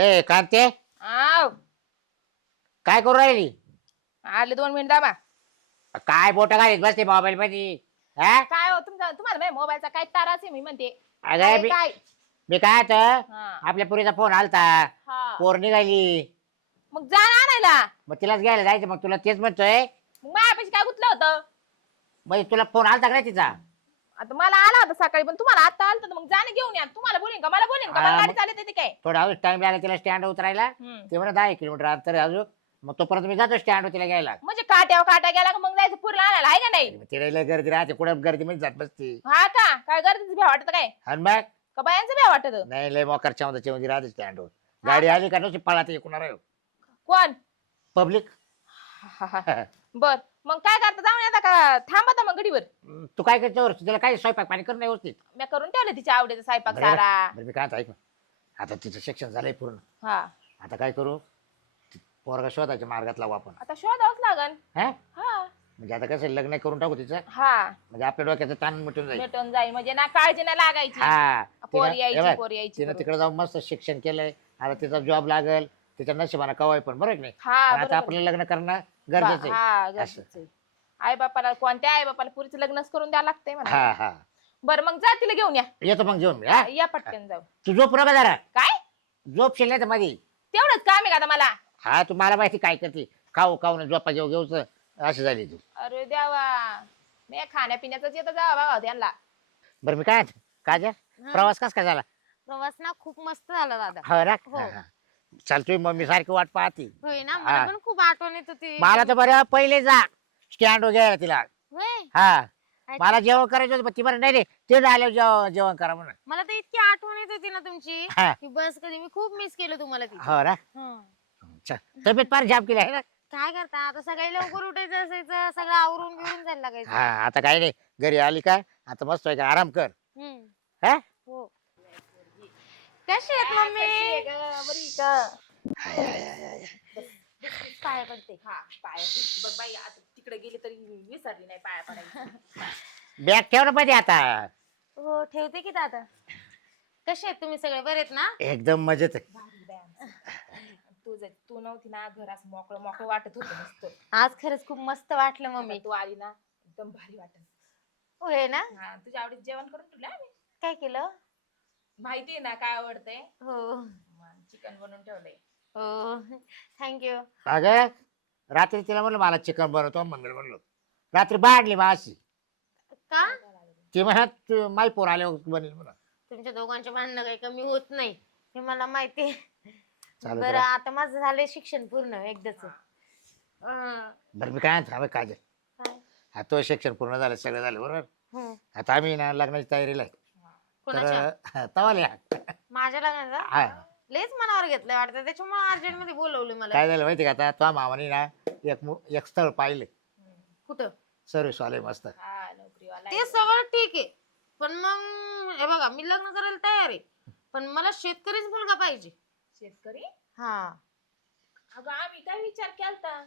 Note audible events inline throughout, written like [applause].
ए कांते आव. काय करू राहिली? आले दोन मिनिट दाबा काय बोट घालीत बसते मोबाईल मध्ये हा? काय हो तुमचा तुम्हाला माझ्या मोबाईलचा काय आहे मी म्हणते. अरे काय मी काय? मी काय तर हा. आपल्या पुरीचा फोन आलता. हा. पोर निघाली. मग जा ना आणायला. मग तिलाच घ्यायला जायचं मग तुला तेच म्हणतोय. मग माझ्यापाशी काय गुतलं होतं? मग तुला फोन आलता का नाही तिचा? आता मला आला होता सकाळी पण तुम्हाला आता आलं तर मग जाणं घेऊन या. तुम्हाला बोलेन का? मला बोलेन का? हा, मला गाडी मग- चालत येते काय? थोडा अजून टाइम लागला तिला स्टँड उतरायला. हम्म. ते म्हणा दहा एक किलोमीटर अंतर आहे अजून. मग तोपर्यंत मी जातो स्टँड तिला घ्यायला. म्हणजे काट्यावर काट्या गेला का मग जायचं पुरला आणायला? आहे का नाही? मग तिला लय गर्दी राहते. कुठं गर्दीमध्ये जात बसते. हा का? काय गर्दीच भ्या वाटत काय? आणि मग? का बायांचं भ्या वाटत? नाही लय मोकार चौदा मध्ये राहते स्टँडवर गाडी आली का नुसती पळाते कुणाला कोण? पब्लिक बर. मग काय करता? जाऊन येता का? थांबा मग गडीवर तू काय करतो तिला काय स्वयंपाक पाणी करणं व्यवस्थित? मी करून ठेवलं तिच्या आवडीचा स्वयंपाक. सारा. बरं मी काय आता ऐक ना. आता तिचं शिक्षण झालंय पूर्ण. हा. आता काय करू? ती पोरगा शोधायच्या मार्गात लावू आपण. आता शोधावंच लागन. हा? हा. म्हणजे आता कसं लग्न करून टाकू तिचं? हा. म्हणजे आपल्या डोक्याचं ताण मिटून जाईल. भेटून जाईल. म्हणजे ना काळजी नाही लागायची. हा. पोर तिनं- हे यायची बघ, पोर यायची तिनं. तिकडे जाऊन मस्त शिक्षण केलंय. आता तिचा जॉब लागेल. तिच्या नशिबानं कवाय पण. बरोबर की नाही? हा पण आता बरोबर. आपलं लग्न करणं गरजेचं आहे. हा गरजेचं आहे. आई बापाला कोणत्या आई बापाला पुरीचं लग्नच करून द्यावं लागतंय म्हणा हा हा. बरं मग जा तिला घेऊन या. येतो मग जेवण मी हा? या पटकन जाऊ. तू झोप नका जरा. काय? झोप शिल्लक तर मध्ये तेवढंच काम आहे का आता मला? हा तू मला माहिती काय करते. खाऊ खाऊ ना झोपा घेऊ घेऊच. अशी झाली तू. अरे देवा. मी खाण्यापिण्याच येतं जावा बघा त्यांना. बरं मी काय काजा प्रवास कस काय झाला? प्रवास ना खूप मस्त झाला दादा. हो ना? हा. चालतोय मम्मी सारखी वाट पाहती. होय ना हा. मला पण खूप आठवण येत होती मला तर बरं पहिले जा. स्टँड वगैरे तिला. होय? हा. मला जेवण करायचं होतं पण ती बरं नाही रे ते आल्यावर जेवण जेवण करा म्हणून. मला तर इतकी आठवण येत होती ना तुमची. हा. की बस कधी मी खूप मिस केलं तुम्हाला ती हो ना? तब्येत फार जाम केली आहे ना? काय करता? आता सकाळी लवकर उठायचं असायचं सगळं आवरून बिवरून जायला लागायचं. हा आता काही नाही. घरी आली का? आता मस्त आहे का? आराम कर. हम्म. हा? हो. कशी आहेत मम्मी? पाया पडते. हा पाया बघ बाई आता तिकडे गेली तरी विसरली नाही पाया पडायची. बॅग ठेव ना मध्ये आता. हो ठेवते की दादा. कसे आहेत तुम्ही सगळे? बरे आहेत ना? एकदम मजेत आहे. तू जर तू नव्हती ना घर असं मोकळं मोकळं वाटत होतं मस्त. आज खरंच खूप मस्त वाटलं मम्मी. तू आली ना एकदम भारी वाटत. होय ना? हा तुझ्या आवडीत जेवण करून तुला आम्ही. काय केलं? माहिती आहे ना काय आवडतंय? हो. चिकन बनवून ठेवलंय. हो. थँक्यू अगं रात्री तिला म्हणलं मला चिकन बनवतो मम्मीला म्हणलो रात्री बाडली माशी. का? ती म्हणत तू माई पोर आले बनेल म्हणा तुमच्या दोघांचे भांडणं काही कमी होत नाही हे मला माहिती आहे. बरं. आता माझं झालंय शिक्षण पूर्ण एकदाच. बरं मी काय थांबे काजल. हा तो शिक्षण पूर्ण झालं सगळं झालं बरोबर? आता आम्ही ना लग्नाची तयारीला आहे. कोणाच्या? तर तवाले माझ्या लग्नाचा? हा. लेच मनावर घेतलंय वाटतं. त्याच्यामुळे अर्जंटमध्ये बोलवलं मला. काय झालं माहिती का आता? तो मामाने ना एक मु- एक स्थळ पाहिले कुठं? सर्व्हिस वाले मस्त. हा नोकरीवाला ते. सगळं ठीक आहे. पण मग हे बघा मी लग्न करायला तयार आहे. पण मला शेतकरीच मुलगा पाहिजे. शेतकरी? हा. अगं आम्ही काय विचार केलता?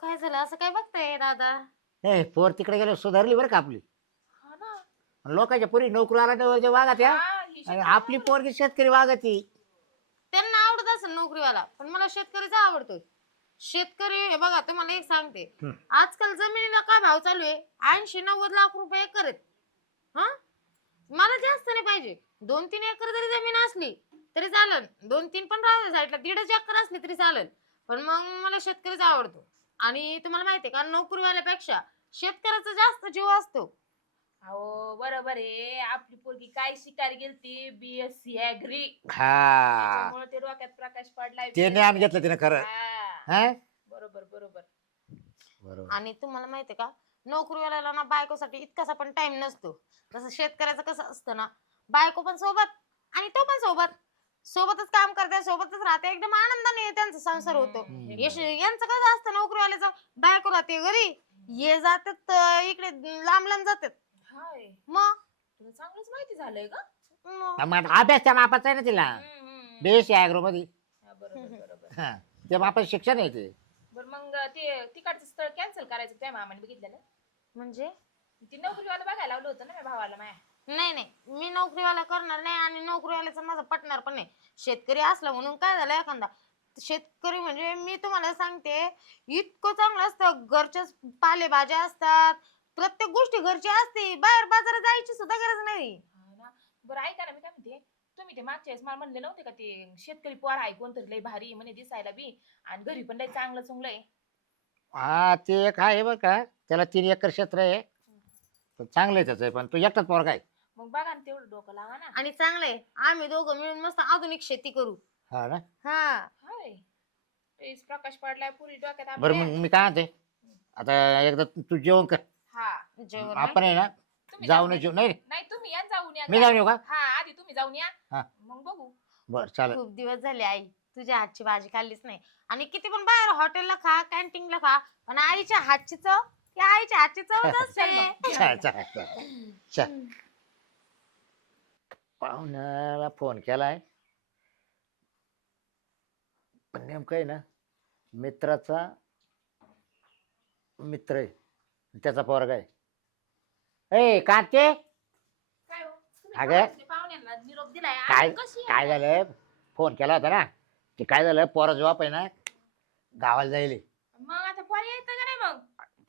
काय झालं? असं काय बघताय दादा? नाही पोर तिकडे गेलो सुधारली बरं का आपली? हा लोकांच्या पोरी नोकरीवाला वागत या हा, ही आणि शेतकरी आपली पोरगी शेतकरी वागती त्यांना आवडत असेल नोकरीवाला पण मला शेतकरीचा आवडतोय. शेतकरी हे बघा तुम्हाला एक सांगते. हम्म. आजकाल जमिनीला काय भाव चालू आहे? ऐंशी नव्वद लाख रुपये एकर आहेत. हा? मला जास्त नाही पाहिजे. दोन तीन एकर जरी जमीन असली तरी चालेल. दोन तीन पण राहू साईडला दीडच एकर असली तरी चालेल. पण मग मला शेतकरीच आवडतो. आणि तुम्हाला माहितीये का नोकरीवाल्यापेक्षा शेतकऱ्याचा जास्त जीव असतो. अहो बरोबर आहे. आपली पोरगी काय शिकायला गेलती? बीएससी ऍग्री हा. त्याच्यामुळे ते डोक्यात प्रकाश पडलाय ते ज्ञान घेतलं तिने खरं. हा, हा? बरोबर बरोबर. बरोबर. आणि तुम्हाला माहितीये का? नोकरीवाल्याला ना बायकोसाठी इतकासा पण टाइम नसतो. जसं शेतकऱ्याचं कसं असतं ना बायको पण सोबत आणि तो पण सोबत. सोबतच काम करते सोबतच राहते. एकदम आनंदाने त्यांचा संसार होतो. हम्म. यश यांचं कसं असतं नोकरीवाल्याचं बायको राहते घरी. ये जातात अं, इकडे लांब लांब जातात. हाय. मग तुला चांगलंच माहिती झालंय का? मग मग अभ्यास त्या मापाचा आहे ना तिला. हम्म, हम्म. बेस ऍग्रो मध्ये हा, बरोबर बरोबर. हा त्या मापाचं शिक्षण आहे ते. बरं मग ते तिकडचं स्थळ कॅन्सल करायचं त्या मामाने बघितलं ना म्हणजे? ती नोकरीवाला बघायला लावलं होतं ना माझ्या भावाला माया. नाही नाही. मी नोकरीवाला करणार नाही आणि नोकरीवाल्याचं माझं पटणार पण नाही. शेतकरी असलं म्हणून काय झालं एखादा? शेतकरी म्हणजे मी तुम्हाला सांगते इतकं चांगलं असतं. घरच्याच पालेभाज्या असतात प्रत्येक गोष्टी घरची असते. बाहेर बाजारात जायची सुद्धा गरज नाही. हा ना. बरं ऐका ना मी काय म्हणते? तुम्ही ते मागच्या वेळेस मला म्हणले नव्हते का ते शेतकरी पोर आहे कोणतरी लय भारी म्हणे दिसायला बी. आणि घरी पण लय चांगलं चुंगलं आहे हा ते एक आहे बरं का. त्याला तीन एकर क्षेत्र आहे. पण चांगलं आहे त्याचं पण तो एकटाच पोरगा काय मग बघा ना तेवढं डोकं लावा ना. आणि चांगलंय. आम्ही दोघं मिळून मस्त आधुनिक शेती करू. हा ना. हा. हाय. तेच प्रकाश पडलाय पुरी डोक्यात बरं आपल्या. मग मी काय म्हणते? आता एकदा तू तू जेवण कर. हा जेवण आपण आहे ना तुम्ही जाऊन जेव नाही रे, नाही तुम्ही या जाऊन या. मी जाऊन येऊ का? हा आधी तुम्ही जाऊन या. हा. मग बघू. बरं चालेल. खूप दिवस झाले आई तुझ्या हातची भाजी खाल्लीच नाही. आणि किती पण बाहेर हॉटेलला खा कॅन्टीनला खा पण आईच्या हातची चव त्या आईच्या हातची [laughs] चल असते मग. चल चल पाहुण्याला फोन केलाय. पण नेमकं आहे ना मित्राचा मित्र आहे. त्याचा पोरगा आहे. ए कांते काय हो? तुम्ही अगं. पाहुण्याला- पाहुण्यांना निरोप दिलाय. काय कशी काय? झालं? फोन केला होता ना. ते काय झालं? पोरा जॉब आहे ना गावाला जाईल मग आता पोरी यायचं का नाही मग?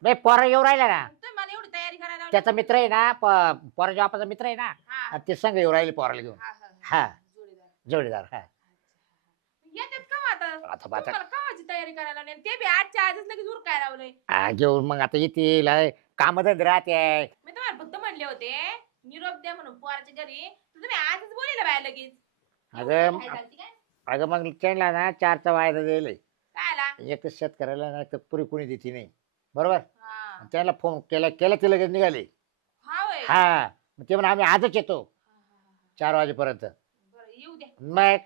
नाही पोरा येऊ राहिला ना. तुम्ही मला एवढी तयारी करायला लावली. त्याचा मित्र आहे ना प- पोरा जॉबाचा मित्र आहे ना हा, आणि ते संघ येऊ राहिले पोराला घेऊन. हा, हा, हा. जोडीदार. हा. येतात का मग आता? आता आता तुम्हाला कवाची तयारी करायला लावली आणि ते बी आजच्या आजच लगेच उरकाय लावलंय. हा, घेऊन मग आता येतील काम धंदे राहते. मी तुम्हाला फक्त म्हणले होते निरोप द्या म्हणून पोराच्या घरी. तर तुम्ही आजच बोलिलं बाय लगेच. अगं काय झालती काय? अगं मग त्यांना ना चारचा वायदा दिले काय आला एक तर शेतकऱ्याला ना तर पुरी कोणी देते नाही. बरोबर? हा. आणि त्याला फोन केला केला ते लगेच निघाले. हा हा मग ते म्हणा आम्ही आजच येतो. चार वाजेपर्यंत. बरं येऊ द्या. मग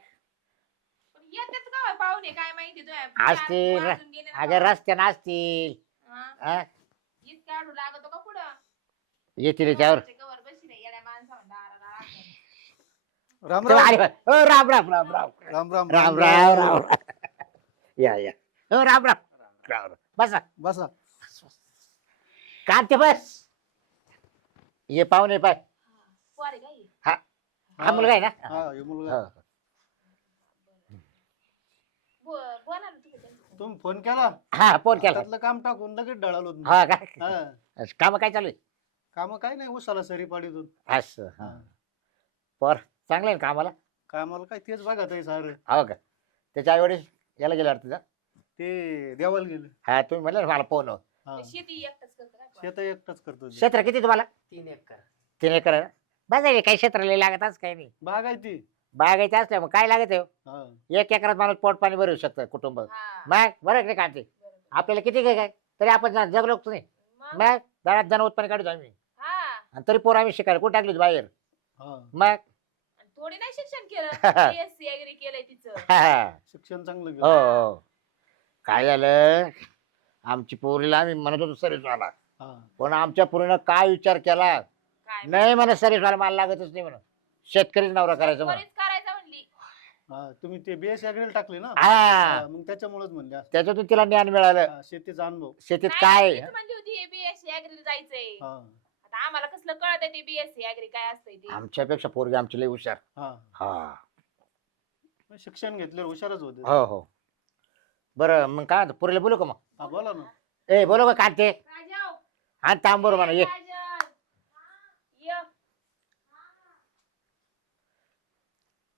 पाहुणे काय माहिती तुम्ही असतील. चार वाजून गेले ना अगं रस्त्यानं असतील. हा. हा? लागतो का पुढं? येतील याच्यावर. कवरच्या कवर बशी नाही येड्या माणसा दारा दारा राम राम. ओ, राम राम राम राम. राम राम राम राम राम या या. ओ, राम राम. राम राम. बसा. बसा. कांते बस. ये पाहुणे पाय. पोरे काय हा. मुलगा आहे ना? हा हे मुलगा हो. बो- बोला ना तुम्ही फोन. केला? हा फोन केला. त्यातलं काम टाकून लगेच डळालो. हा का? काम काय चालू आहे काम काय नाही उसाला सरी पाडीतून. असं हा. पर चांगलं आहे ना कामाला? कामाला काय तेच बघा ते सारं. हो का? त्याच्या आई वडील याला गेले वाटतं का? ते देवाला गेले. हा तुम्ही म्हणले ना मला फोन. हा. शेती एकटाच करतं काय? शेत एकटाच करतो ते. क्षेत्र किती तुम्हाला? तीन एकर. तीन एकर आहे ना? बस आहे काही क्षेत्र लय लागत असं काही नाही. बाग आहे ती. बागायचं असल्या मग काय लागत आहे हो? हा एक एकरात माणूस पोट पाणी भरू शकतं कुटुंब. हा, मग? बरं नाही कांते? बरोबर. आपल्याला किती काय काय? तरी आपण जा- जगलोच नाही मग? मग? घरात जण उत्पन्न काढतो आम्ही. हा. आणि तरी पोर आम्ही शिकायला. कुठे टाकली होती बाहेर? हा. मग? आणि थोडी नाही शिक्षण केलं. [laughs] बीएससी वगैरे केलंय तिचं. [laughs] हा. शिक्षण चांगलं हो गेलं हो. काय झालं? आमची पोरीला आम्ही म्हणत होतो सर्विस वाला हा. पण आमच्या पोरीनं काय विचार केला? काय? नाही म्हणा वाला मला लागतच नाही म्हणून शेतकरीच नवरा करायचं म्हणून. बरीच करायचं म्हणली. हा तुम्ही ते बीएस अग्रेल टाकले ना? हा. हा, मग त्याच्यामुळेच म्हणले असं. त्याच्यातून तिला ज्ञान मिळालं. हा, शेतीचा अनुभव. शेतीत नाही, काय? तीच म्हणली होती बीएससी अॅग्री जायचंय. हा. आता आम्हाला कसलं कळत आहे ते बीएससी अॅग्री काय असतंय ते. आमच्यापेक्षा पोरगी आमची लई हुशार. हा. हा. मग शिक्षण घेतल्यावर हुशारच होते. हो हो. बरं मग काय पोरीला बोलू का मग? हा बोला ना. ए बोलू का कांते? राजाओ, हा. थांब बरोबर म्हणा ये.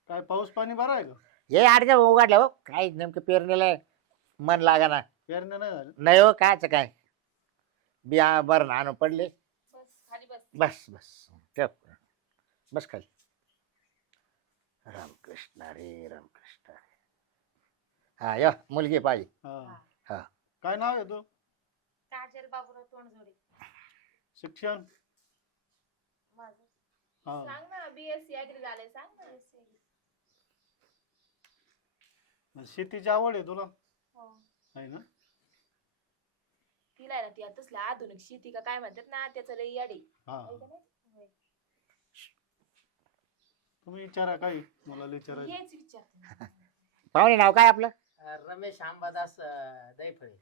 काय पाऊस पाणी बरं आहे का? ये आडच्या उघडल्या हो काय नेमकं पेरणीला मन लागा ना पेरण्या नाही नाही हो कायच काय? बिया बरं ना आणून पडले. बस खाली बस. बस बस. ठेव. बस खाली. रामकृष्ण हरे रामकृष्ण हरे हा या मुलगी पाहिजे हा. हा. काय नाव आहे तो काजल बाबूराव तोंडजोडे. शिक्षण? माझं. हा. सांग ना बीएससी अॅग्री झालंय सांग ना BSc. शेतीची आवड आहे तुला? हो. आहे ना? तिला आहे ना ती आता तसलं आधुनिक शेती का काय म्हणतात ना त्याचं लई याडी. हा. आहे का नाही? होय. तुम्ही विचारा काय मला विचारायचं हेच विचारते. पाहुणे नाव काय आपलं? रमेश अंबादास अं, दैफळे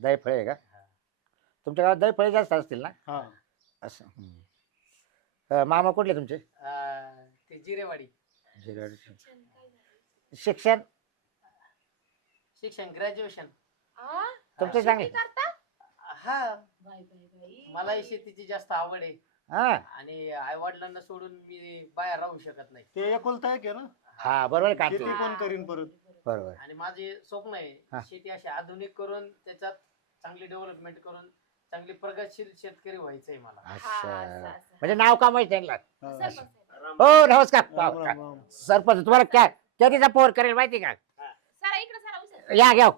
दहीफळे आहे का? तुमच्या गावात दहीफळे जास्त असतील ना? हा. असं हम्म. अं, मामा कुठले तुमचे? अं, ते जिरेवाडी. शिक्षण शिक्षण? ग्रॅज्युएशन आ? तुमचे चांगले. शेती करता हा मलाही शेतीची जास्त आवड आहे. हा. आणि आई वडिलांना सोडून मी बाहेर राहू शकत नाही. ते एकुलता एक आहे ना? हा. बरोबर काम शेती कोण करीन परत. बरोबर. आणि माझे स्वप्न हा. आहे शेती अशी आधुनिक करून त्याच्यात चांगली डेव्हलपमेंट करून चांगली प्रगतशील शेतकरी व्हायचंय मला. असं, असं. म्हणजे नाव का माहिती त्यांना. हा. हो नमस्कार. राम, राम, राम. सरपंच तुम्हाला काय कधीचा पोर करेल माहिती का सरा इकडे सरा उचल. या घ्या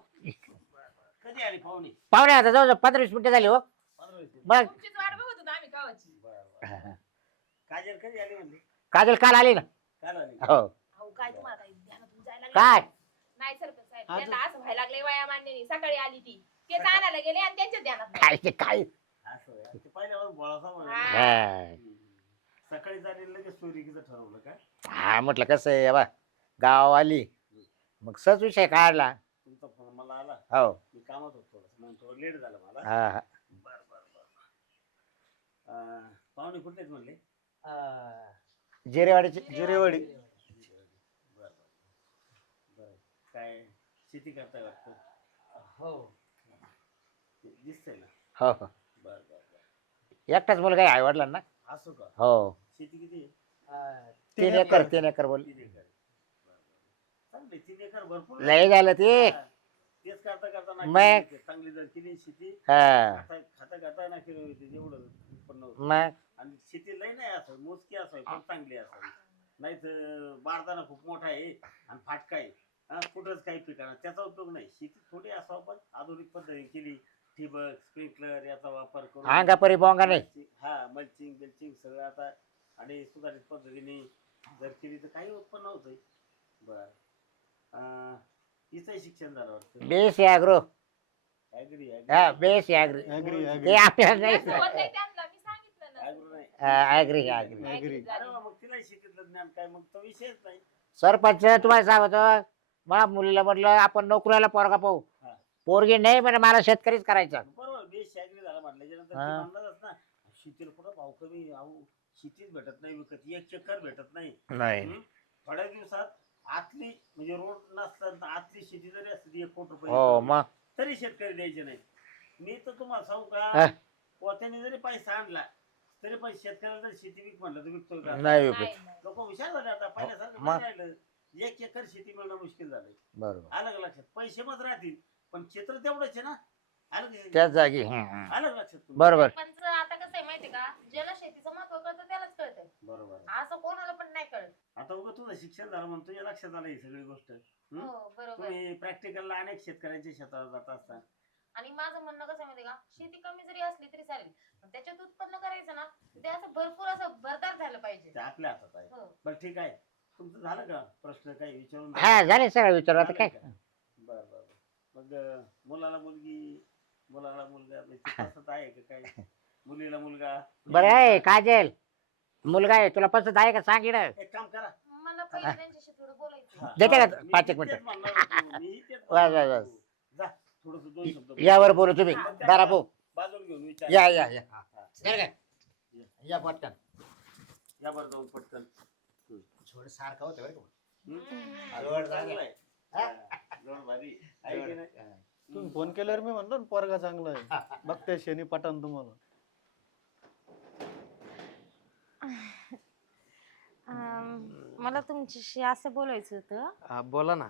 कधी आली पाहुणे? पाहुणे आता जवळ पंधरा वीस मिनिटं झाली हो. बघ. तुमचीच वाट बघत होतो आम्ही गावाची. काजल कधी आली म्हणली? काजल काल आली ना. काल आली. हो. अहो काय तुम्हाला काही ध्यानातून जायला लागलं? काय? नाही सरपंच साहेब आज- त्यांना असं व्हायला लागले वया मान्य सकाळी आली ती. ते आणायला गेले आणि त्यांच्या ध्यानात नाही. काय ते काय? असं होय. ते पहिल्यावर बोळासा म्हणा हा. हा. सकाळी लगेच चोरीकीचं ठरवलं का? हा म्हटलं कसं आहे बा गाव आली. मग सहज विषय काढला. आला. हो. मी कामात होतो थोडं म्हणून थोडं लेट झालं मला. हा हा. बर बर बर अं, पाहुणे कुठलेच म्हणले? अं, जिरेवाडीची जिरेवाडी. बर बर बर. काय शेती करताय वाटतं? हो. दिसतंय ना? हो हो. बर बर बर. एकटाच मुलगा आहे आईवडिलांना? असो का? हो. शेती किती आहे? तीन एकर तीन एकर बोल. तीन एकर. बर, बर. चांगली तीन एकर भरपूर लय झालं ते. हा. करता मग? चांगली जर केली शेती हा. खाता खाता खाता होते जेवढं उत्पन्न होतं. मग? आणि शेती लय नाही असं मोजकी असावी पण चांगली असावी. नाही तर बारदाना खूप मोठा आहे आणि फाटका आहे. हा, कुठंच काही पिकाणं त्याचा उपयोग नाही. शेती थोडी असावं पण आधुनिक पद्धतीने केली. ठिबक स्प्रिंकलर याचा वापर करून अंगापरी बोंगा नाही. हा मल्चिंग बिल्चिंग सगळं आता आणि सुधारित पद्धतीने जर केली तर काही उत्पन्न होतंय. बर. अं, हिचंही शिक्षण झालं वाटतं. बेस ॲग्रो ऍग्री हा बेस ॲग्री ते आपल्याला नाही असं होत नाही त्यांना मी सांगितलं ना. ऍग्रो नाही. ॲग्री ॲग्री नाही Agree. झाली. अरे वा, मग तिला शेतीतलं ज्ञान काय? मग तो विषयच नाही. सरपंच तुम्हाला सांगतो मला मुलीला म्हटलं आपण नोकरीला पोरगा पाहू. हा. पोरगी नाही म्हणजे मला शेतकरीच करायचा. बरोबर बेस ऍग्री झाला म्हटल्याच्या नंतर हा. ते म्हणणारच ना शेतीला कुठं भाव कमी? अहो शेतीच भेटत नाही विकत. एक चक्कर भेटत नाही. नाही? थोड्या दिवसात आतली म्हणजे रोड नसतात तर आतली शेती जरी असली एक कोटी रुपये हो मग तरी शेतकरी द्यायचे नाही मी तर तुम्हाला सांगू हा. का पोत्याने जरी पैसा आणला तरी पण शेतकऱ्याला जर शेती विक म्हणलं तर विकतोय का नाही नाही, विकत नाही. लोक हुशार झाले आता पहिल्यासारखं मग? नाही राहिलं एक एकर शेती मिळणं मुश्किल झालंय बरोबर आलं का लक्षात पैसे मत राहतील पण क्षेत्र तेवढंच आहे ना आलं का? त्याच जागी हं, हं. आलं का लक्षात तुम्ही? बरोबर पण जर आता कसं आहे माहितीये का ज्याला शेतीचं महत्त्व कळतं त्यालाच कळतंय बरोबर. असं कोणाला पण नाही कळत आता उगा तुझं शिक्षण झालं म्हणून तुझ्या लक्षात आलं ही सगळी गोष्ट. हम्म? हो बरोबर. तुम्ही प्रॅक्टिकलला अनेक शेतकऱ्यांच्या शेतावर जात असता. आणि माझं म्हणणं कसं आहे माहितीये का? शेती कमी जरी असली तरी चालेल. पण त्याच्यात उत्पन्न करायचं ना ते असं भरपूर असं भरदार झालं पाहिजे. ते आपल्या हातात आहे. हो. बरं ठीक आहे. तुमचं झालं का? प्रश्न काही विचारून? हा झाले सगळं विचार आता काय? बर बर बर. मग अं, मुलाला मुलगी मुलाला मुलगा म्हणजे आहे का काय मुलीला मुलगा? बरं आहे काजल. मुलगा आहे तुला पसंत आहे का? सांग इकडं. एक काम करा. मला पहिले त्यांच्याशी थोडं बोलायचं. हा. देते का? मी पाच एक तेच मिनिटं? म्हणणार होतो, मी तेच [laughs] वा, वा, म्हणणार वा. होतो. जा थोडस दोन शब्द यावर बोलू तुम्ही. दारा भाऊ. बाजून घेऊन विचार. या या या. हा, हा. बरं पटकन. या बरं जाऊन पटकन. थोडं सारखं होतं बरं का? हम्म? जोड चांगलं आहे. हा, जोड भारी. आहे की नाही? तुम्ही फोन केल्यावर मी म्हणलो ना पोरगा चांगला आहे. [laughs] बघते शनी पठाण तुम्हाला. [laughs] मला तुमच्याशी असं बोलायचं होतं हा, बोला ना.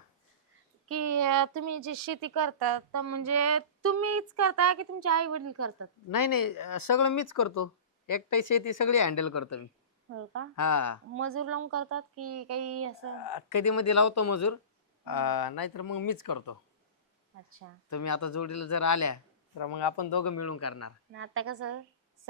की अं, तुम्ही जी शेती करतात तर म्हणजे तुम्हीच करता की तुमचे आई वडील करतात? नाही नाही अं, सगळं मीच करतो. एकटाही शेती सगळी हँडल करतो मी. हो का? हा. मजूर लावून करतात की काही असं? कधी मध्ये लावतो मजूर. अं, नाहीतर मग मीच करतो. अच्छा. तुम्ही आता जोडीला जर आल्या तर मग आपण दोघं मिळून करणार. आणि आता कसं?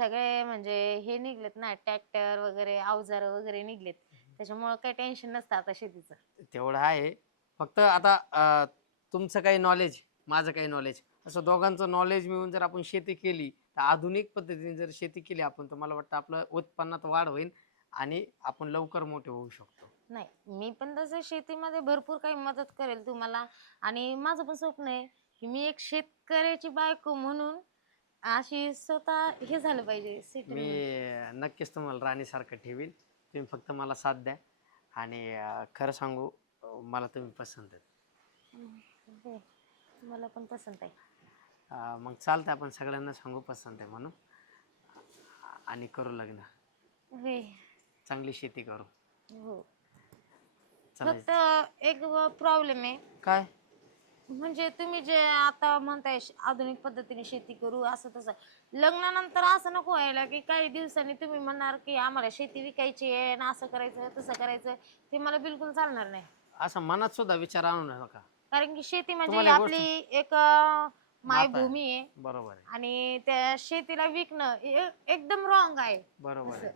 सगळे म्हणजे हे निघलेत ना ट्रॅक्टर वगैरे अवजार वगैरे निघलेत. त्याच्यामुळे काही टेन्शन नसतं आता शेतीचं. तेवढं आहे. फक्त आता अं, तुमचं काही नॉलेज माझं काही नॉलेज असं दोघांचं नॉलेज मिळून जर आपण शेती केली तर आधुनिक पद्धतीने जर शेती केली आपण तर मला वाटतं आपलं उत्पन्नात वाढ होईल आणि आपण लवकर मोठे होऊ शकतो. नाही मी पण तसं शेतीमध्ये भरपूर काही मदत करेल तुम्हाला. आणि माझं पण स्वप्न आहे की मी एक शेतकऱ्याची बायको म्हणून अशी स्वतः हे झालं पाहिजे. मी नक्कीच तुम्हाला राणीसारखं ठेवीन. तुम्ही फक्त मला साथ द्या. आणि अं, खरं सांगू अं, मला तुम्ही पसंत आहेत. हो, मला पण पसंत आहे. अं, मग चालतं आपण सगळ्यांना सांगू पसंत आहे म्हणून. आणि करू लग्न. होय, चांगली शेती करू. हो. चला फक्त एक प्रॉब्लेम आहे. काय? म्हणजे तुम्ही जे आता म्हणताय श- आधुनिक पद्धतीने शेती करू असं तसं. लग्नानंतर असं नको व्हायला की काही दिवसांनी तुम्ही म्हणणार की आम्हाला शेती विकायची आहे ना असं करायचं तसं करायचं ते मला बिलकुल चालणार नाही. असं मनात सुद्धा विचार आणू नका. कारण की शेती म्हणजे तुम्हाला एक गोष्ट- आपली एक अं. मायभूमी आहे. बरोबर आहे. आणि त्या शेतीला विकणं हे एकदम रॉंग आहे. बरोबर आहे.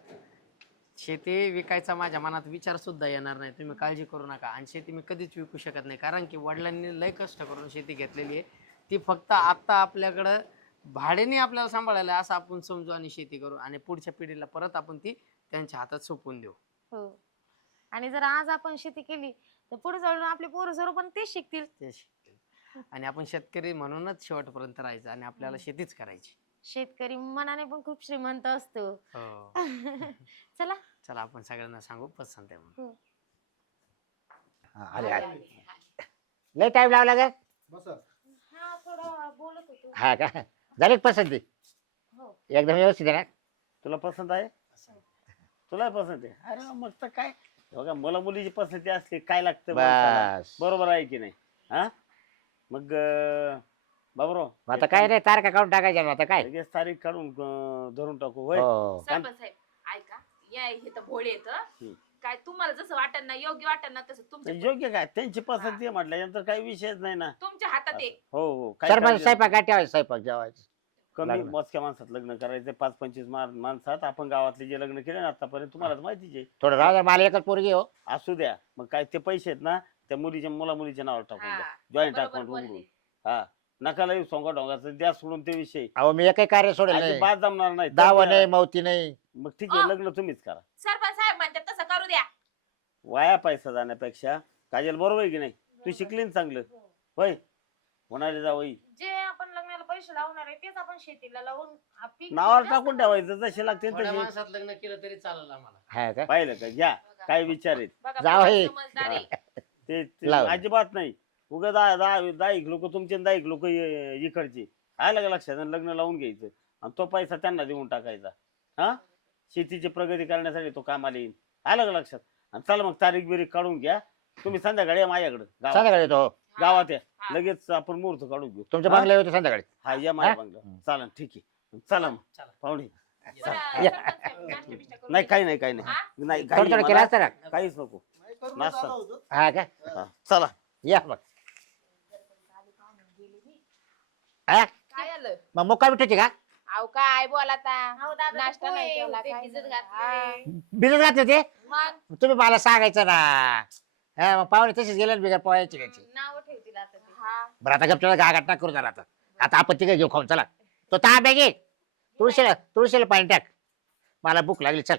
शेती विकायचा माझ्या मनात विचार सुद्धा येणार नाही. तुम्ही काळजी करू नका. आणि शेती मी कधीच विकू शकत नाही. कारण की वडिलांनी लय कष्ट करून शेती घेतलेली आहे. ती फक्त आत्ता आपल्याकडं भाड्याने आपल्याला सांभाळायला आहे असं आपण समजू आणि शेती करू आणि पुढच्या पिढीला परत आपण ती त्यांच्या हातात सोपवून देऊ. हो. आणि जर आज आपण शेती केली तर पुढे जाऊन आपले पोरं सर्व पण तेच शिकतील. ते शिकतील. आणि आपण शेतकरी म्हणूनच शेवटपर्यंत राहायचं आणि आपल्याला शेतीच करायची. शेतकरी मनाने पण खूप श्रीमंत असतो. हो. [laughs] चला. चला आपण सगळ्यांना सांगू पसंत आहे म्हणून. हा, आले आले लय टाइम लावला का हा थोडं बोलत होतो. हा का? झाली का पसंती? हो. एकदम व्यवस्थित आहे ना? तुला पसंत आहे? तुला पसंत आहे? अरे वा, मग तर काय? बघा मुला मुलीची पसंती असली काय लागतं माणसाला? बस. बरोबर आहे की नाही? हा? मग अं, बाबरो मग आता काय नाही तारखा काढून टाकायच्या आता काय? लगेच तारीख काढून अं, धरून टाकू होय? हो. सरपंच साहेब ऐका या हे तर भोळे येत हम्म. काय तुम्हाला जसं वाटत ना योग्य वाटत ना तसं तुमच्या योग्य काय? त्यांची पसंती आहे म्हटल्यानंतर काही विषयच नाही ना. तुमच्या हातात आहे. हो हो काय सरपंच काळजी स्वयंपाक काय ठेवायचं? स्वयंपाक जेवायचं. कमी लग्न. मोजक्या माणसात लग्न करायचे पाच पंचवीस मा- माणसात. आपण गावातले जे लग्न केले ना आतापर्यंत तुम्हालाच माहितीच आहे. थोडं राहू द्या मला एकच पोरगी हो. असू द्या. मग काय ते पैसे आहेत ना त्या मुलीच्या मुला मुलीच्या नावावर टाकून द्या. हा, जॉईंट बरोबर अकाउंट बोलले. उघडून. हा. नका लई सोंगा डोंगाचं द्या सोडून ते विषय. अहो मी एकही कार्य सोडेल नाही. जमणार नाही दावा तर नाही. मौती नाही. मग ठीक आहे. लग्न तुम्हीच करा. सरपंच साहेब म्हणतात तसं करू द्या. वाया पैसा जाण्यापेक्षा काजल बरोबर आहे की नाही? तू शिकली ना चांगलं. होय. होणारे जावई जे आपण लग्नाला पैसे लावणार आहे तेच आपण शेतीला लावून पीक नावावर टाकून ठेवायचं जसे लागते थोड्या तसे. माणसात लग्न केलं तरी चालेल आम्हाला. हा का? पाहिलं का? घ्या. काय विचार आहेत? बघा, जावं बघा, हे. समजदार. आहे. ते ते लाव. अजिबात नाही. उगा दहा दहा दहा एक लोक तुमचे दहा एक लोक इकडचे. आलं का लक्षात? लग्न लावून घ्यायचं. आणि तो पैसा त्यांना देऊन टाकायचा. हा? शेतीची प्रगती करण्यासाठी तो कामाला येईल आलं का लक्षात? आणि चला मग तारीख बिरीख काढून घ्या. तुम्ही संध्याकाळी या माझ्याकडे. गावात. संध्याकाळी येतो. हो. गावात या. लगेच आपण मुहूर्त काढून घेऊ. तुमच्या हा? बंगल्या होते संध्याकाळी. हा या माझ्या हा? बंगला चालन ठीक आहे. चला मग. चला. पाहुणे. या. नाही. काही नाही काही नाही? नाही थोडं घाई थोडं आहे केलं मला. असतं ना? काहीच नको. नाश्ता. हा का? हा, चला. या मग. हा? काय आलं? मग मुक्का मिठाची का? अहो काय बोला आता? अहो, दादा, ते नाश्ता नाही केला, काय. घातले. ते? मग? तुम्ही मला सांगायचं ना. हा मग पाहुणे तसेच गेले ना बिगर पोहायची घ्यायची. नाव ठेवतील आता ते. हा. बरं आता करू जरा आता. आता आपण तिकडे घेऊ खाऊन चला. तो ताब्या घे. तुळशीला तुळशीला पाणी टाक. मला भूक लागली चल.